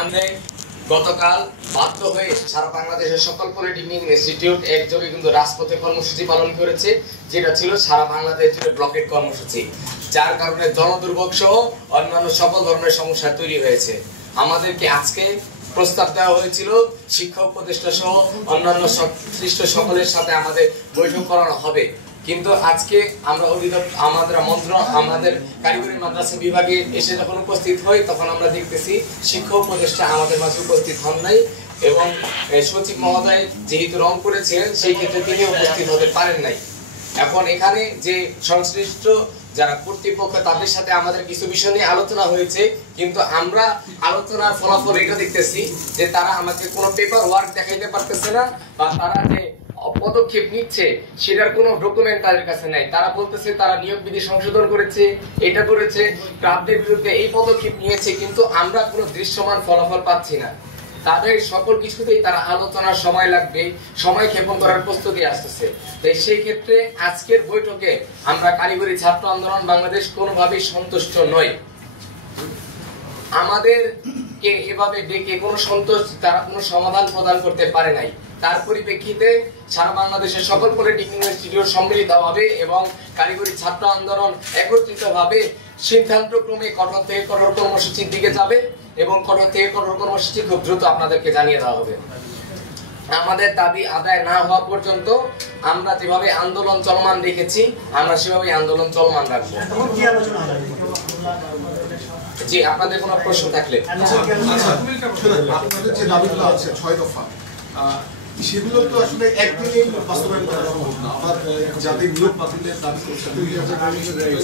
আমরা গতকাল বাধ্য হয়ে সারা বাংলাদেশের সকল পলিটেকনিক ইনস্টিটিউট একযোগে কিন্তু রাজপথে কর্মসূচি পালন করেছে, যেটা ছিল সারা বাংলাদেশ জুড়ে ব্লকেট কর্মসূচি, যার কারণে জনদুর্ভোগ সহ অন্যান্য সকল ধরনের সমস্যা তৈরি হয়েছে। আমাদেরকে আজকে প্রস্তাব দেওয়া হয়েছিল শিক্ষা উপদেষ্টা সহ অন্যান্য সংশ্লিষ্ট সকলের সাথে আমাদের বৈঠক করানো হবে, কিন্তু আজকে আমরা আমাদের কারিগরি মাদ্রাসা বিভাগে এসে যখন উপস্থিত হই তখন আমরা দেখতেছি শিক্ষা উপদেষ্টা আমাদের মাঝে উপস্থিত হন নাই এবং সচিব মহোদয় যেহেতু রং করেছিলেন সেই ক্ষেত্রে তিনি উপস্থিত হতে পারেন নাই। এখন এখানে যে সংশ্লিষ্ট যারা কর্তৃপক্ষ তাদের সাথে আমাদের কিছু বিষয় নিয়ে আলোচনা হয়েছে, কিন্তু আমরা আলোচনার ফলাফল এটা দেখতেছি যে তারা আমাকে কোনো পেপার ওয়ার্ক দেখাইতে পারতেছে না, বা তারা যে পদক্ষেপ নিচ্ছে সেটার কোনো ডকুমেন্ট তাদের কাছে নাই। তারা বলতেছে তারা নিয়োগ বিধি সংশোধন করেছে, এটা করেছে, ক্লাবদের বিরুদ্ধে এই পদক্ষেপ নিয়েছে, কিন্তু আমরা কোনো দৃশ্যমান ফলাফল পাচ্ছি না। তাদের সকল কিছুতেই তারা আলোচনার সময় লাগবে, সময় ক্ষেপণ করার প্রস্তুতি আসতেছে। তাই সেই ক্ষেত্রে আজকের বৈঠকে আমরা কারিগরি ছাত্র আন্দোলন বাংলাদেশ কোনোভাবেই সন্তুষ্ট নই। আমাদেরকে এভাবে ডেকে কোনো তারা কোনো সমাধান প্রদান করতে পারে নাই। তার পরিপ্রেক্ষিতে সারা বাংলাদেশের সকল পলিটেকনিক ইনস্টিটিউট সম্মিলিত হবে এবং কারিগরি ছাত্র আন্দোলন একত্রিতভাবে সিদ্ধান্তক্রমে কঠোর থেকে কঠোর কর্মসূচির দিকে যাবে এবং কঠোর থেকে কঠোর কর্মসূচি খুব দ্রুত আপনাদেরকে জানিয়ে দেওয়া হবে। আমাদের দাবি আদায় না হওয়া পর্যন্ত আমরা যেভাবে আন্দোলন চলমান রেখেছি আমরা সেভাবে আন্দোলন চলমান রাখবো। জি, আপনাদের কোনো প্রশ্ন থাকলে আপনাদের যে দাবিগুলো আছে 6 দফা, সেগুলো তো আসলে একদিনেই বাস্তবায়ন করা সম্ভব না। আবার যাদের নিয়োগ বাতিলের দাবি করছে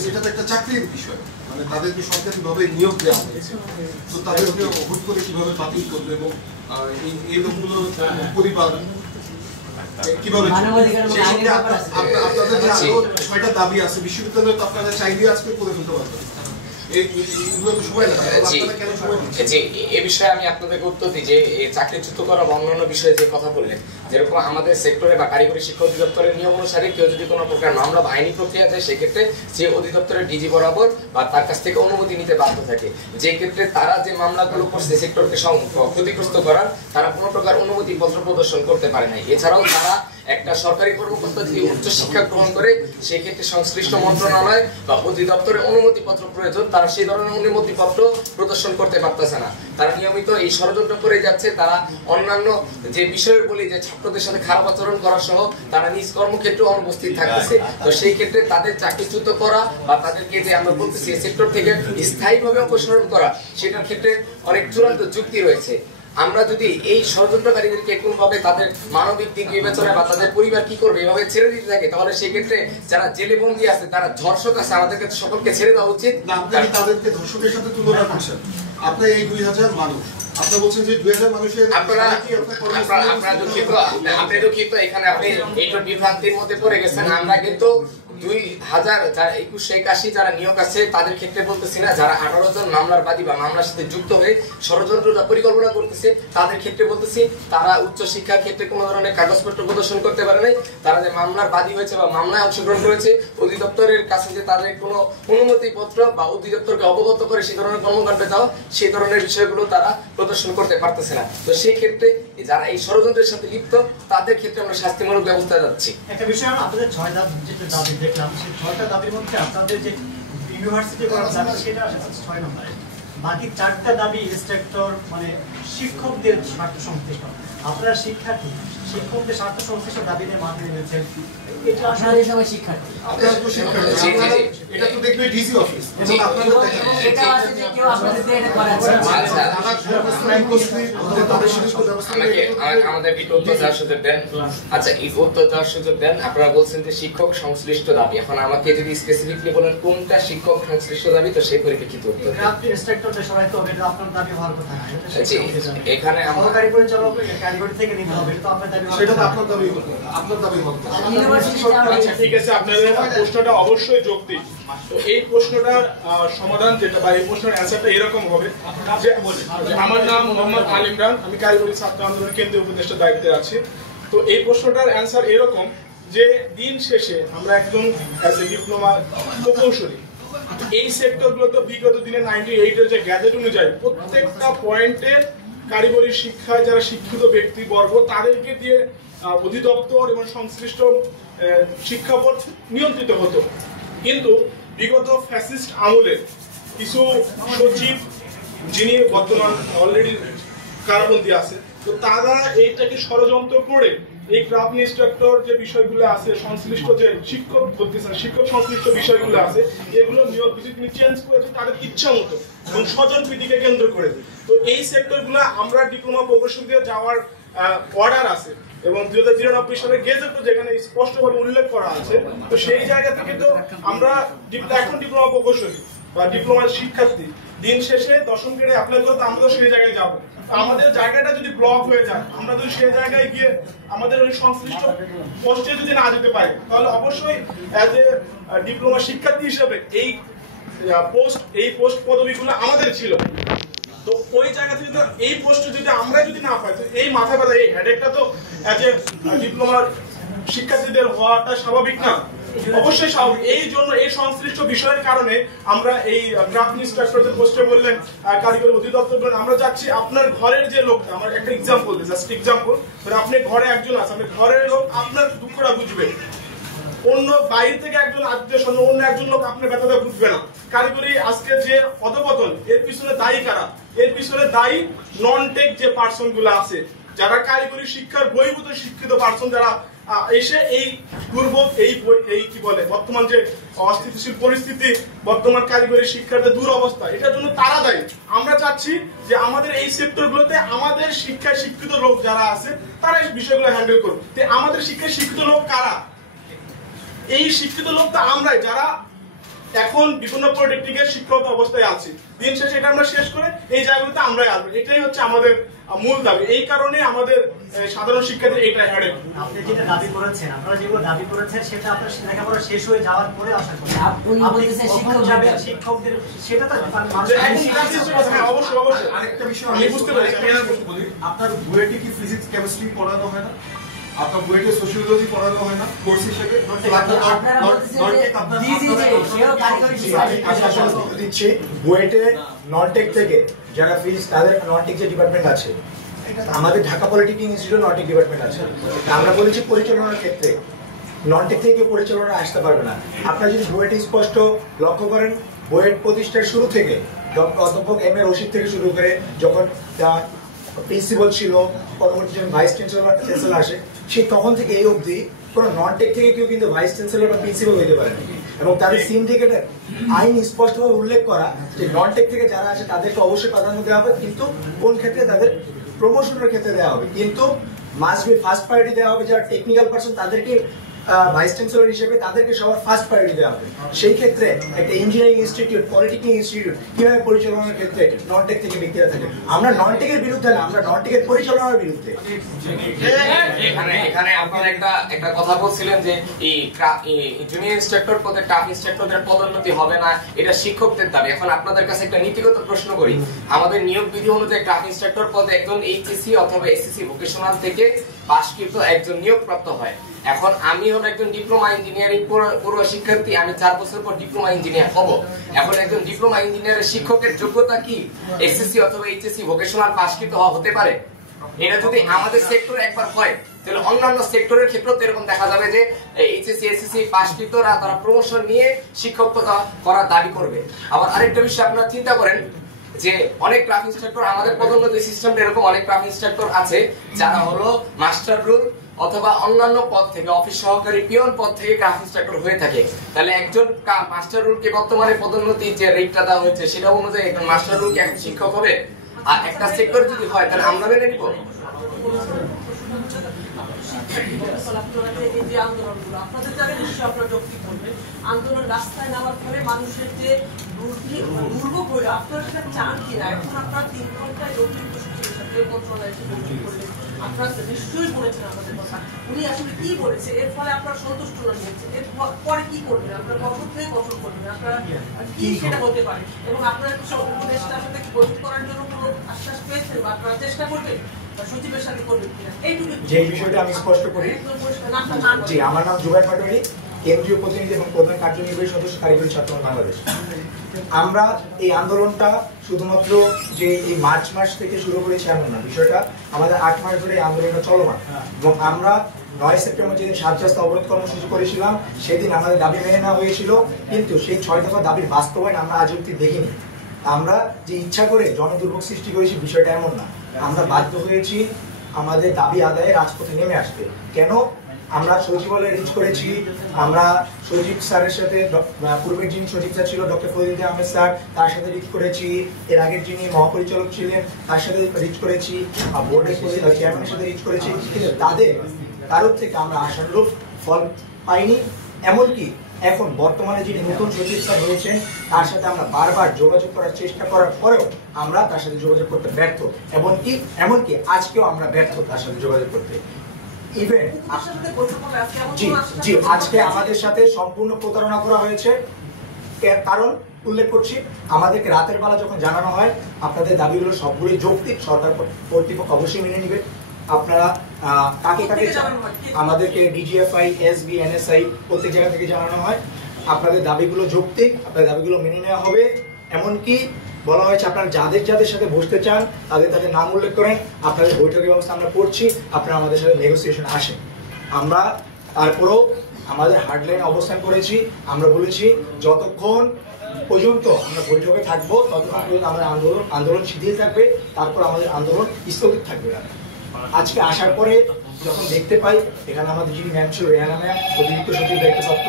এটা তো একটা চাকরির বিষয়, মানে তাদেরকে সরকারিভাবে নিয়োগ দেওয়া হয়েছে, তো তাদেরকে হুট করে কিভাবে বাতিল করবে এবং এই লোকগুলো পরিবার কিভাবে আপনাদের যে আরো 6টা দাবি আছে বিশ্ববিদ্যালয়ে তো আপনারা চাইলে আজকে করে ফেলতে পারবেন। এই বিষয়ে আমি আপনাদেরকে উত্তর দিই যে চাকরিচ্যুত করা অন্যান্য বিষয়ে যে কথা বললেন, যেরকম আমাদের সেক্টরে বা কারিগরি শিক্ষা অধিদপ্তরের নিয়ম অনুসারে কেউ যদি কোনো প্রকার মামলা বা আইনি প্রক্রিয়া যায় সেক্ষেত্রে যে অধিদপ্তরের ডিজি বরাবর বা তার কাছ থেকে অনুমতি নিতে বাধ্য থাকে। যে ক্ষেত্রে তারা যে মামলাগুলো করছে সেক্টরকে ক্ষতিগ্রস্ত করার, তারা কোনো প্রকার অনুমতি পত্র প্রদর্শন করতে পারে নাই। এছাড়াও তারা একটা সরকারি কর্মকর্তা যদি উচ্চ শিক্ষা গ্রহণ করে সেক্ষেত্রে সংশ্লিষ্ট মন্ত্রণালয় বা অধিদপ্তরের অনুমতিপত্র প্রয়োজন, তারা সেই ধরনের অনুমতিপত্র প্রদর্শন করতে পারতেছে না। তারা নিয়মিত এই ষড়যন্ত্র করে যাচ্ছে। তারা অন্যান্য যে বিষয়ের বলি যে ছাত্রদের সাথে খারাপ আচরণ করা সহ তারা নিজ কর্মক্ষেত্রে অনুপস্থিত থাকতেছে। তো সেই ক্ষেত্রে তাদের চাকরিচ্যুত করা বা তাদেরকে যে আমরা বলতেছি সেক্টর থেকে স্থায়ীভাবে অপসারণ করা, সেটার ক্ষেত্রে অনেক চূড়ান্ত যুক্তি রয়েছে। আমরা যদি এই ষড়যন্ত্রকারীদেরকে কোনোভাবে তাদের মানবিক দিক বিবেচনায় বা তাদের পরিবার কি করবে এভাবে ছেড়ে দিতে থাকে, তাহলে সেই ক্ষেত্রে যারা জেলে বন্দী আছে, তারা ধর্ষক আছে, আমাদেরকে সকলকে ছেড়ে দেওয়া উচিত। তাদেরকে ধর্ষকের সাথে তুলনা করছেন। আপনার এই 2000 মানুষ, আপনি বলছেন যে 2000 মানুষের আপনারা দুঃখিত, এখানে আপনি এইটা বিভ্রান্তির মধ্যে পড়ে গেছেন। আমরা কিন্তু 2000 যারা 2181 যারা নিয়োগ আছে তাদের ক্ষেত্রে বলতেছি না, যারা 18 জন মামলার বাদী বা মামলার সাথে যুক্ত হয়ে ষড়যন্ত্র পরিকল্পনা করতেছে তাদের ক্ষেত্রে বলতেছি, তারা উচ্চ শিক্ষার ক্ষেত্রে কোনো ধরনের কাগজপত্র প্রদর্শন করতে পারে নাই। তারা যে মামলার বাদী হয়েছে বা মামলায় অংশগ্রহণ করেছে, অধিদপ্তরের কাছে যে তাদের কোনো অনুমতিপত্র বা অধিদপ্তরকে অবগত করে সেই ধরনের কর্মকাণ্ডে যাওয়া, সেই ধরনের বিষয়গুলো তারা প্রদর্শন করতে পারতেছে না। তো সেই ক্ষেত্রে যারা এই ষড়যন্ত্রের সাথে লিপ্ত তাদের ক্ষেত্রে আমরা শাস্তিমূলক ব্যবস্থা যাচ্ছি। একটা বিষয় আপনাদের 6 দাবি দেখলাম, সেই 6টা দাবির মধ্যে আপনাদের যে ইউনিভার্সিটি করার দাবি সেটা আসে 6 নম্বরে। বাকি 4টা দাবি ইনস্ট্রাক্টর মানে শিক্ষকদের স্বার্থ সংশ্লিষ্ট। আপনারা শিক্ষার্থী, শিক্ষকদের স্বার্থ সংশ্লিষ্ট দাবি নিয়ে মাঠে নেমেছেন, এটা আপনাদের সবাই শিক্ষার্থী। আপনারা তো শিক্ষার্থী, এটা তো দেখবে ডিসি অফিস এবং আপনাদের এটা আছে যে কেউ আপনাদের দিয়ে এটা করাচ্ছে। আমাদের উত্তর দেওয়ার সুযোগ দেন। আচ্ছা, এই উত্তর দেওয়ার সুযোগ দেন। আপনারা বলছেন যে শিক্ষক সংশ্লিষ্ট দাবি, এখন আমাকে যদি স্পেসিফিকলি বলেন কোনটা শিক্ষক সংশ্লিষ্ট দাবি, তো সেই পরিপ্রেক্ষিতে উত্তর দেন। ইনস্ট্রাক্টরদের সবাই তো এটা আপনার দাবি হওয়ার কথা না। এখানে সহকারী পরিচালক কারিগরি থেকে নিতে হবে, এটা তো আপনার দাবি, সেটা তো আপনার দাবি হবে, আপনার দাবি হবে। আচ্ছা ঠিক আছে, আপনাদের প্রশ্নটা অবশ্যই যৌক্তিক। তো এই প্রশ্নটার সমাধান যেটা বা এই প্রশ্নের অ্যান্সারটা এরকম হবে যে আমার নাম মোহাম্মদ আল ইমরান, আমি কারিগরি ছাত্র আন্দোলনের কেন্দ্রীয় উপদেষ্টার দায়িত্বে আছি। তো এই প্রশ্নটার অ্যান্সার এরকম যে দিন শেষে আমরা একজন ডিপ্লোমা প্রকৌশলী এই সেক্টরগুলোতে বিগত দিনে 98 যে গ্যাজেট অনুযায়ী প্রত্যেকটা পয়েন্টে কারিগরি শিক্ষায় যারা শিক্ষিত ব্যক্তিবর্গ তাদেরকে দিয়ে অধিদপ্তর এবং সংশ্লিষ্ট শিক্ষা বোর্ড নিয়ন্ত্রিত হতো। কিন্তু বিগত ফ্যাসিস্ট আমলে কিছু সচিব যিনি বর্তমান অলরেডি কারাবন্দী আছে, তো তারা এইটাকে ষড়যন্ত্র করে এই ক্রাফট ইন্সট্রাক্টর যে বিষয়গুলো আছে, সংশ্লিষ্ট যে শিক্ষক বলতেছেন শিক্ষক সংশ্লিষ্ট বিষয়গুলো আছে, এগুলো নিয়োগ বিধি তিনি চেঞ্জ করেছে তাদের ইচ্ছা মতো এবং স্বজন প্রীতিকে কেন্দ্র করে। তো এই সেক্টরগুলো আমরা ডিপ্লোমা প্রকৌশল দিয়ে যাওয়ার অর্ডার আছে এবং 2093 সালে গেজেট যেখানে স্পষ্টভাবে উল্লেখ করা আছে। তো সেই জায়গা থেকে তো আমরা এখন ডিপ্লোমা প্রকৌশলী বা ডিপ্লোমার শিক্ষার্থী দিন শেষে দশম গ্রেডে অ্যাপ্লাই করে তো আমরা তো সেই জায়গায় যাবো। আমাদের জায়গাটা যদি ব্লক হয়ে যায়, আমরা যদি সেই জায়গায় গিয়ে আমাদের ওই সংশ্লিষ্ট পোস্টে যদি না যেতে পারি, তাহলে অবশ্যই অ্যাজ এ ডিপ্লোমা শিক্ষার্থী হিসেবে এই পোস্ট পদবিগুলো আমাদের ছিল। তো ওই জায়গা থেকে তো এই পোস্টে যদি আমরা যদি না পাই, তো এই মাথা ব্যথা এই হেডেকটা তো অ্যাজ এ ডিপ্লোমার শিক্ষার্থীদের হওয়াটা স্বাভাবিক না? অবশ্যই স্বাভাবিক। এই জন্য এই সংশ্লিষ্ট বিষয়ের কারণে আমরা এই ক্রাফট ইন্সট্রাক্টরদের পোস্টে বললেন কারিগরি অধিদপ্তর বললেন আমরা যাচ্ছি আপনার ঘরের যে লোকটা, আমার একটা এক্সাম্পল জাস্ট এক্সাম্পল, আপনি ঘরে একজন আছে, আপনি ঘরের লোক আপনার দুঃখটা বুঝবে, অন্য বাইরে থেকে একজন আত্মীয় স্বজন অন্য একজন লোক আপনার ব্যথাটা বুঝবে না। কারিগরি আজকে যে অধপতন, এর পিছনে দায়ী কারা? এর পিছনে দায়ী নন টেক যে পার্সন গুলো আছে, যারা কারিগরি শিক্ষার বহির্ভূত শিক্ষিত পার্সন, যারা এসে এই দুর্ভোগ এই কি বলে বর্তমান যে অস্থিতিশীল পরিস্থিতি, বর্তমান কারিগরি শিক্ষার যে দুরবস্থা, এটার জন্য তারা দায়ী। আমরা চাচ্ছি যে আমাদের এই সেক্টরগুলোতে আমাদের শিক্ষায় শিক্ষিত লোক যারা আছে তারা এই বিষয়গুলো হ্যান্ডেল করবে। আমাদের শিক্ষায় শিক্ষিত লোক কারা? এই শিক্ষিত লোক তো আমরাই, যারা এখন বিভিন্ন পলিটেকনিকের শিক্ষক অবস্থায় আছি। দিন শেষে এটা আমরা শেষ করে এই জায়গাগুলোতে আমরাই আসবো, এটাই হচ্ছে আমাদের মূল দাবি। এই কারণে আমাদের সাধারণ শিক্ষার্থীদের এইটাই হারে। আপনি যেটা দাবি করেছেন, আপনারা যেগুলো দাবি করেছেন সেটা আপনার লেখাপড়া শেষ হয়ে যাওয়ার পরে আশা করি আপনি শিক্ষকদের সেটা তো অবশ্যই অবশ্যই আরেকটা বিষয় আমি বুঝতে পেরেছি। আপনার বুয়েটে কি ফিজিক্স কেমিস্ট্রি পড়ানো হয় না? আপনার বুয়েটে সোশিওলজি পড়ানো হয় না কোর্স হিসেবে? দিচ্ছে বুয়েটে ননটেক থেকে যারা ফিজিক্স তাদের ননটেক যে ডিপার্টমেন্ট আছে, আমাদের Dhaka polytechnic institute non-tech department আছে। আমরা বলেছি পরিচালনার ক্ষেত্রে ননটেক থেকে পরিচালনা আসতে পারবে না। আপনারা যদি বুয়েটে স্পষ্ট লক্ষ্য করেন, বুয়েট প্রতিষ্ঠার শুরু থেকে অধ্যাপক এম এ রশিদ থেকে শুরু করে যখন প্রিন্সিপাল ছিল, পরবর্তী যখন ভাইস চ্যান্সেলর আসে, সেই তখন থেকে এই অবধি কোনো ননটেক থেকে কেউ কিন্তু ভাইস চ্যান্সেলর বা প্রিন্সিপাল হইতে পারে না। এবং তাদের সিন্ডিকেটের আইন স্পষ্টভাবে উল্লেখ করা যে ননটেক থেকে যারা আসে তাদেরকে অবশ্যই প্রাধান্য দেওয়া হবে, কিন্তু কোন ক্ষেত্রে তাদের প্রমোশনের ক্ষেত্রে দেওয়া হবে, কিন্তু মাস্ট বি ফার্স্ট প্রায়োরিটি দেওয়া হবে। যারা টেকনিক্যাল পার্সন তাদেরকে ভাইস চ্যান্সেলর হিসেবে তাদেরকে সবার ফার্স্ট প্রায়োরিটি দেওয়া হবে। সেই ক্ষেত্রে একটা ইঞ্জিনিয়ারিং ইনস্টিটিউট, পলিটেকনিক ইনস্টিটিউট কিভাবে পরিচালনার ক্ষেত্রে ননটেক থেকে ব্যক্তিরা থাকে? আমরা ননটেকের বিরুদ্ধে না, আমরা ননটেকের পরিচালনার বিরুদ্ধে। এখানে আপনারা একটা কথা বলছিলেন যে এই জুনিয়র ইনস্ট্রাক্টর পদে ক্রাফট ইনস্ট্রাক্টরদের পদোন্নতি হবে না, এটা শিক্ষকদের দাবি। এখন আপনাদের কাছে একটা নীতিগত প্রশ্ন করি, আমাদের নিয়োগ বিধি অনুযায়ী ক্রাফট ইনস্ট্রাক্টর পদে একজন এইচএসসি অথবা এসএসসি ভোকেশনাল থেকে পাশকৃত একজন নিয়োগপ্রাপ্ত হয়। এখন আমি হলো একজন ডিপ্লোমা ইঞ্জিনিয়ারিং পূর্ব শিক্ষার্থী, আমি 4 বছর পর ডিপ্লোমা ইঞ্জিনিয়ার হব। এখন একজন ডিপ্লোমা ইঞ্জিনিয়ারের শিক্ষকের যোগ্যতা কি এসএসসি অথবা এইচএসসি ভোকেশনাল পাশকৃত হতে পারে? এটা যদি আমাদের সেক্টরে একবার হয়, তাহলে অন্যান্য সেক্টরের ক্ষেত্রেও এরকম দেখা যাবে যে এইচএসসি এসএসসি পাশকৃতরা তারা প্রমোশন নিয়ে শিক্ষকতা করার দাবি করবে। আবার আরেকটা বিষয় আপনারা চিন্তা করেন যে অনেক ক্রাফট ইনস্ট্রাক্টর, আমাদের পদোন্নতি সিস্টেমটা এরকম, অনেক ক্রাফট ইনস্ট্রাক্টর আছে যারা হলো মাস্টার রুল অথবা অন্যান্য পদ থেকে, অফিস সহকারী, পিয়ন পদ থেকে ক্রাফট ইনস্ট্রাক্টর হয়ে থাকে। তাহলে একজন মাস্টার রুলকে বর্তমানে পদোন্নতি যে রেটটা দেওয়া হয়েছে সেটা অনুযায়ী একজন মাস্টার রুল কি এখন শিক্ষক হবে? আর একটা সেক্টর যদি হয় তাহলে আমরা মেনে নিব? আন্দোলন রাস্তায় নামার ফলে মানুষের যে দুর্ভোগ হইল, আপনারা সেটা চান কিনা? এখন আপনারা 3 ঘন্টায় জরুরি প্রশিক্ষণের সাথে মন্ত্রণালয়ে এসে বৈঠক করলেন, আপনারা নিশ্চয়ই বলেছেন আমাদের কথা, উনি আসলে কি বলেছে, এর ফলে আপনারা সন্তুষ্ট নিয়েছেন, এর পরে কি করবেন? আপনারা কঠোর থেকে কঠোর করবেন, আপনারা কি সেটা বলতে পারেন? এবং আপনারা কি উপদেষ্টার সাথে কি বৈঠক করার জন্য কোনো আশ্বাস পেয়েছেন বা আপনারা চেষ্টা করবেন সচিবের সাথে করবেন কিনা? এইটুকু যে বিষয়টা আমি স্পষ্ট করি। জি, আমার নাম জুবাইর পাটোয়ারি, কেন্দ্রীয় প্রতিনিধি এবং প্রধান কার্যনির্বাহী সদস্য কারিগরি ছাত্র বাংলাদেশ। আমরা এই আন্দোলনটা শুধুমাত্র যে এই মার্চ মাস থেকে শুরু করেছি এমন না, বিষয়টা আমাদের 8 মাস ধরে এই আন্দোলনটা চলমান এবং আমরা 9 সেপ্টেম্বর যেদিন 7 রাস্তা অবরোধ কর্মসূচি করেছিলাম সেদিন আমাদের দাবি মেনে নেওয়া হয়েছিল, কিন্তু সেই 6 দফা দাবির বাস্তবায়ন আমরা আজ অবধি দেখিনি। আমরা যে ইচ্ছা করে জনদুর্ভোগ সৃষ্টি করেছি বিষয়টা এমন না, আমরা বাধ্য হয়েছি আমাদের দাবি আদায়ে রাজপথে নেমে আসতে। কেন? আমরা সচিবালয়ে রিচ করেছি, আমরা সচিব স্যারের সাথে, পূর্বের যিনি সচিব স্যার ছিল ডক্টর ফরিদুদ্দিন আহমেদ স্যার, তার সাথে রিচ করেছি, এর আগের যিনি মহাপরিচালক ছিলেন তার সাথে রিচ করেছি, বোর্ডের চেয়ারম্যানের সাথে রিচ করেছি, কিন্তু তাদের কারোর থেকে আমরা আশানুরূপ ফল পাইনি। এমনকি এখন বর্তমানে যিনি নতুন সচিব স্যার হয়েছেন তার সাথে আমরা বারবার যোগাযোগ করার চেষ্টা করার পরেও আমরা তার সাথে যোগাযোগ করতে ব্যর্থ, এমনকি আজকেও আমরা ব্যর্থ তার সাথে যোগাযোগ করতে। ইভেন জি আজকে আমাদের সাথে সম্পূর্ণ প্রতারণা করা হয়েছে। কারণ উল্লেখ করছি, আমাদেরকে রাতের বেলা যখন জানানো হয় আপনাদের দাবিগুলো সবগুলোই যৌক্তিক, সরকার কর্তৃপক্ষ অবশ্যই মেনে নেবে। আপনারা কাকে কাকে আমাদেরকে ডিজিএফআই, এসবি, এনএসআই প্রত্যেক জায়গা থেকে জানানো হয় আপনাদের দাবিগুলো যৌক্তিক, আপনাদের দাবিগুলো মেনে নেওয়া হবে। এমনকি বলা হয়েছে আপনারা যাদের যাদের সাথে বসতে চান তাদের নাম উল্লেখ করেন, আপনাদের বৈঠকের ব্যবস্থা আমরা করছি, আপনারা আমাদের সাথে নেগোসিয়েশন আসেন। আমরা তারপরেও আমাদের হার্ডলাইনে অবস্থান করেছি। আমরা বলেছি যতক্ষণ পর্যন্ত আমরা বৈঠকে থাকবো ততক্ষণ পর্যন্ত আমাদের আন্দোলন শিথিল থাকবে, তারপর আমাদের আন্দোলন স্থগিত থাকবে না। আজকে আসার পরে যখন দেখতে পাই এখানে আমাদের যিনি ম্যাম ছিল রেহানা ম্যাম, অতিরিক্ত সচিব দায়িত্বপ্রাপ্ত,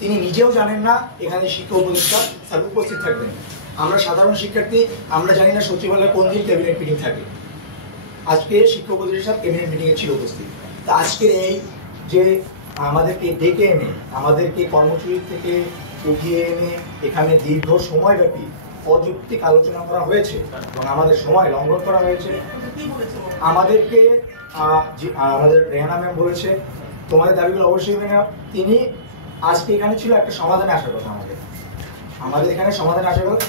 তিনি নিজেও জানেন না এখানে শিক্ষা উপদেষ্টা স্যার উপস্থিত থাকবেন। আমরা সাধারণ শিক্ষার্থী, আমরা জানি না সচিবালয়ে কোন দিন ক্যাবিনেট মিটিং থাকে। আজকে শিক্ষা উপদেষ্টা ক্যাবিনেট মিটিংয়ে ছিল উপস্থিত। তা আজকের এই যে আমাদেরকে ডেকে এনে আমাদেরকে কর্মসূচি থেকে উঠিয়ে এনে এখানে দীর্ঘ সময়ব্যাপী অযৌক্তিক আলোচনা করা হয়েছে এবং আমাদের সময় লঙ্ঘন করা হয়েছে। আমাদেরকে আমাদের রেহানা ম্যাম বলেছে তোমাদের দাবিগুলো অবশ্যই মেনে নাও। তিনি আজকে এখানে ছিল একটা সমাধানে আসার কথা, আমাদের এখানে সমাধানে আসার কথা।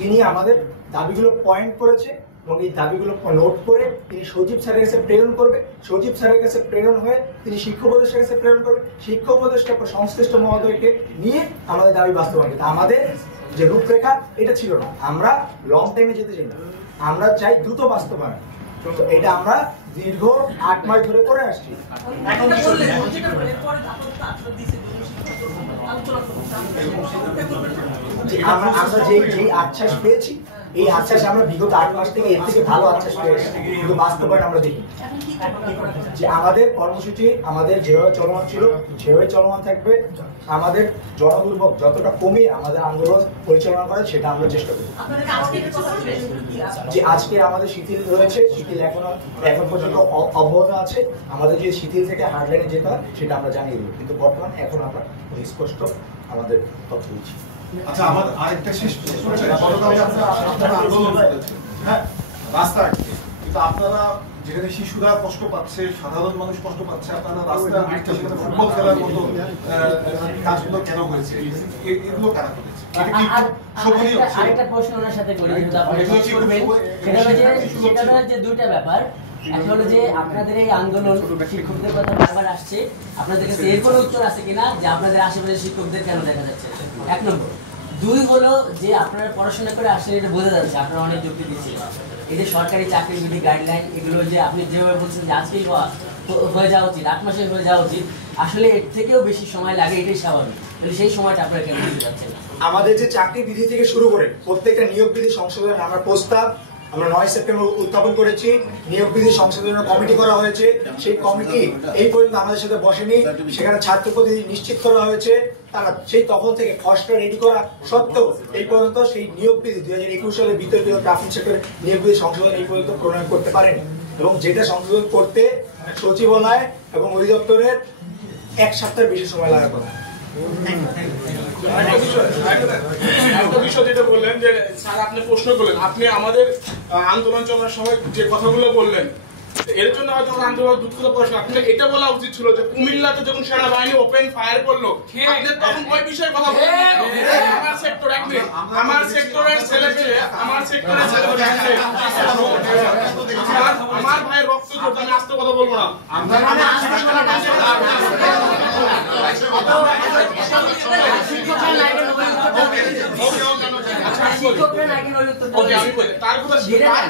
তিনি আমাদের দাবিগুলো পয়েন্ট করেছে এবং এই দাবিগুলো নোট করে তিনি সচিব স্যারের কাছে প্রেরণ করবে, সচিব স্যারের কাছে প্রেরণ হয়ে তিনি শিক্ষা উপদেষ্টার কাছে প্রেরণ করবে, শিক্ষা উপদেষ্টা সংশ্লিষ্ট মহোদয়কে নিয়ে আমাদের দাবি বাস্তবায়ন। আমাদের যে রূপরেখা এটা ছিল না, আমরা লং টাইমে যেতে চাই না, আমরা চাই দ্রুত বাস্তবায়ন। তো এটা আমরা দীর্ঘ 8 মাস ধরে করে আসছি। এখন আমরা যেই আশ্বাস পেয়েছি এই আশ্বাস আমরা বিগত 8 মাস থেকে এর থেকে ভালো আশ্বাস পেয়েছি, কিন্তু বাস্তবায়ন আমরা দেখি যে আমাদের কর্মসূচি আমাদের যেভাবে চলমান ছিল সেভাবে চলমান থাকবে। আমাদের জনদুর্ভোগ যতটা কমিয়ে আমাদের আন্দোলন পরিচালনা করে সেটা আমরা চেষ্টা করি। যে আজকে আমাদের শিথিল রয়েছে, শিথিল এখন পর্যন্ত অব্যাহত আছে। আমাদের যে শিথিল থেকে হার্ডলাইনে যেতে হয় সেটা আমরা জানিয়ে দেবো, কিন্তু বর্তমান এখন আমরা স্পষ্ট আমাদের তথ্য দিচ্ছি। আচ্ছা, আমার আরেকটা শেষ প্রশ্ন, আপনারা আন্দোলন করেছেন, হ্যাঁ, রাস্তায়, কিন্তু আপনারা যেখানে শিশুরা কষ্ট পাচ্ছে, সাধারণ মানুষ কষ্ট পাচ্ছে, আপনারা রাস্তায় আটকে সেখানে ফুটবল খেলার মতো কাজগুলো কেন হয়েছে? এগুলো কারা করেছে? আরেকটা প্রশ্ন ওনার সাথে করি, কিন্তু আপনি সেটা হচ্ছে দুইটা ব্যাপার। একটা হলো যে আপনাদের এই আন্দোলন শিক্ষকদের কথা বারবার আসছে, আপনাদের কাছে এর কোনো উত্তর আছে কিনা যে আপনাদের আশেপাশে শিক্ষকদের কেন দেখা যাচ্ছে? 1 নম্বর। 2 হলো যে আপনারা পড়াশোনা করে আসলে এটা বোঝা যাচ্ছে আপনারা অনেক যুক্তি দিচ্ছেন, এই যে সরকারি চাকরি বিধি গাইডলাইন এগুলো যে আপনি যেভাবে বলছেন যে আজকেই হয়ে যাওয়া উচিত, 8 মাসে হয়ে যাওয়া উচিত, আসলে এর থেকেও বেশি সময় লাগে, এটাই স্বাভাবিক। তাহলে সেই সময়টা আপনারা কেন দিতে পারছেন? আমাদের যে চাকরি বিধি থেকে শুরু করে প্রত্যেকটা নিয়োগ বিধি সংশোধনের আমরা প্রস্তাব আমরা 9 সেপ্টেম্বর উত্থাপন করেছি। নিয়োগ বিধি সংশোধনের কমিটি করা হয়েছে, সেই কমিটি এই পর্যন্ত আমাদের সাথে বসেনি। সেখানে ছাত্র প্রতিনিধি নিশ্চিত করা হয়েছে, তারা সেই তখন থেকে খসড়া রেডি করা সত্ত্বেও এই পর্যন্ত সেই নিয়োগ বিধি 2021 সালে বিতর্কিত ট্রাফিক সেক্টরের নিয়োগ বিধি সংশোধন এই পর্যন্ত প্রণয়ন করতে পারেনি, এবং যেটা সংশোধন করতে সচিবালয় এবং অধিদপ্তরের 1 সপ্তাহের বেশি সময় লাগার কথা। একটা বিষয় যেটা বললেন যে স্যার আপনি প্রশ্ন করলেন, আপনি আমাদের আন্দোলন চলার সময় যে কথাগুলো বললেন এর জন্য হয়তো আন্দোলন দুঃখিত প্রশ্ন, আপনার এটা বলা উচিত ছিল যে কুমিল্লাতে যখন সেনাবাহিনী ওপেন ফায়ার করলো তখন ওই বিষয়ে কথা বললেন। আমার সেক্টর আমার সেক্টরের ছেলেপেলে আমার ভাইয়ের রক্ত ঝরছে, আমি আস্তে কথা বলবো না।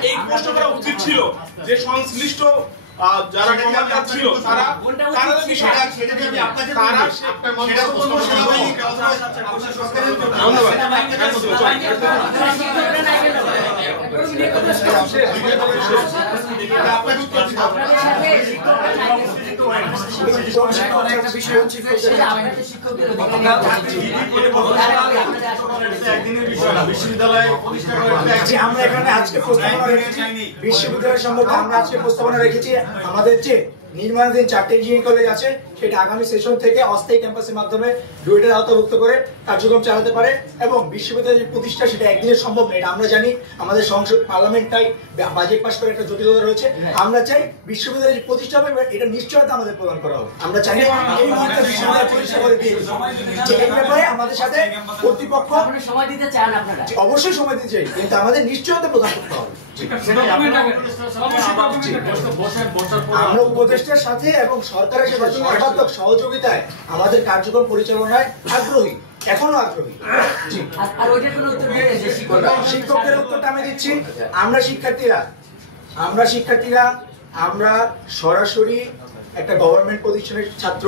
এই প্রশ্ন করা উচিত ছিল যে সংশ্লিষ্ট যারা কমান্ডার ছিল তারা আমরা এখানে আজকে প্রস্তাবনা রেখেছি বিশ্ববিদ্যালয় সম্পর্কে আমরা আজকে প্রস্তাবনা রেখেছি আমাদের যে নির্মাণাধীন 4টি ইঞ্জিনিয়ারিং কলেজ আছে সেটা আগামী সেশন থেকে অস্থায়ী ক্যাম্পাসের মাধ্যমে ডুয়েটের আওতাভুক্ত করে কার্যক্রম চালাতে পারে এবং বিশ্ববিদ্যালয়ের যে প্রতিষ্ঠা সেটা একদিনে সম্ভব নয়। এটা আমরা জানি, আমাদের সংসদ পার্লামেন্টটাই বাজেট পাস করে একটা জটিলতা রয়েছে। আমরা চাই বিশ্ববিদ্যালয়ের যে প্রতিষ্ঠা হবে এটা নিশ্চয়তা আমাদের প্রদান করা হবে। আমরা চাই এই মুহূর্তে বিশ্ববিদ্যালয় প্রতিষ্ঠা করে দিয়ে এই ব্যাপারে আমাদের সাথে কর্তৃপক্ষ সময় দিতে চান আপনারা? অবশ্যই সময় দিতে চাই, কিন্তু আমাদের নিশ্চয়তা প্রদান করতে হবে। আমরা উপদেষ্টার সাথে এবং সরকারের সাথে সর্বাত্মক সহযোগিতায় আমাদের কার্যক্রম পরিচালনায় আগ্রহী, এখনো আগ্রহী। শিক্ষকদের উত্তরটা আমি দিচ্ছি। আমরা শিক্ষার্থীরা আমরা সরাসরি একটা গভর্নমেন্ট প্রতিষ্ঠানের ছাত্র।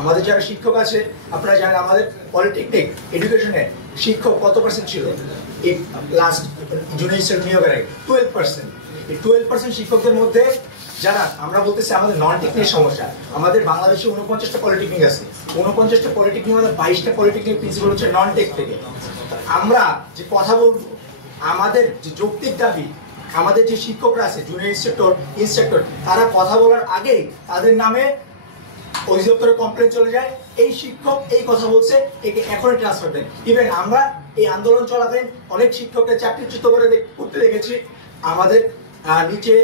আমাদের যারা শিক্ষক আছে আপনারা জানেন আমাদের পলিটেকনিক এডুকেশনে শিক্ষক কত পার্সেন্ট ছিল এই লাস্ট জুনিয়র নিয়োগের আগে? 12%। এই 12% শিক্ষকদের মধ্যে যারা আমরা বলতেছি আমাদের নন টেকনিক সমস্যা, আমাদের বাংলাদেশে 49টা পলিটেকনিক আছে, 49টা পলিটেকনিক মধ্যে 22টা পলিটেকনিক প্রিন্সিপাল হচ্ছে নন টেক থেকে। আমরা যে কথা বলবো, আমাদের যে যৌক্তিক দাবি, আমাদের যে শিক্ষকরা আছে জুনিয়র ইন্সট্রাক্টর তারা কথা বলার আগেই তাদের নামে অধিদপ্তরে কমপ্লেন চলে যায়, এই শিক্ষক এই কথা বলছে, একে এখনই ট্রান্সফার দেন। ইভেন আমরা এই আন্দোলন চলাকালীন অনেক শিক্ষককে চাকরিচ্যুত করতে দেখেছি। আমাদের নিচে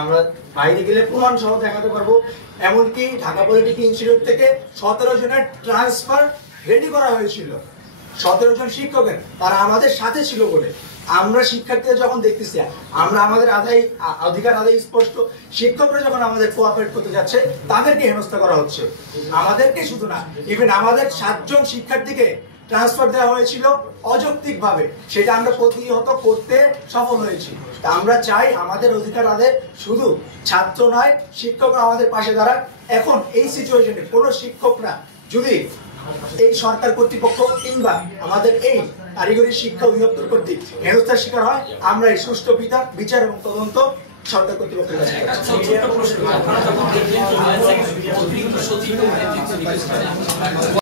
আমরা বাইরে গেলে প্রমাণ সহ দেখাতে পারবো। এমনকি ঢাকা পলিটেকনিক ইনস্টিটিউট থেকে 17 জনের ট্রান্সফার রেডি করা হয়েছিল, 17 জন শিক্ষকের, তারা আমাদের সাথে ছিল বলে। আমরা শিক্ষার্থীরা যখন দেখতেছি আমরা আমাদের অধিকার আদায় স্পষ্ট, শিক্ষকরা যখন আমাদের কোঅপারেট করতে যাচ্ছে তাদেরকে হেনস্থা করা হচ্ছে। আমাদেরকে শুধু না, ইভেন আমাদের 7 জন শিক্ষার্থীকে ট্রান্সফার দেওয়া হয়েছিল অযৌক্তিক ভাবে, সেটা আমরা প্রতিহত করতে সফল হয়েছি। আমরা চাই আমাদের অধিকার আদায় শুধু ছাত্র নয়, শিক্ষকরা আমাদের পাশে দাঁড়াক। এখন এই সিচুয়েশনে কোনো শিক্ষকরা যদি এই সরকার কর্তৃপক্ষ কিংবা আমাদের এই কারিগরি শিক্ষা অধিদপ্তর কর্তৃক হেনস্থার শিকার হয়, আমরা এই সুষ্ঠু বিচার এবং তদন্ত সরকার কর্তৃপক্ষের কাছে